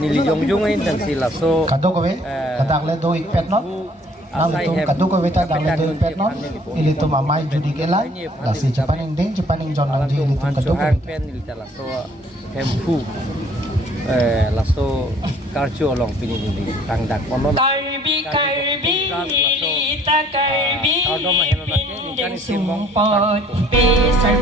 nilijong ay dan sila so kadok we kadak le do ikpet not Nalitum kaduk ko wita dang le do ikpet not ilitum amay judi kelan lasi japaning ding japaning jon lang ji ilitum kaduk ko pen ilita laso hempu laso karcho long pini ni tangdak kono Karbi lita karbi pindeng sumpot besar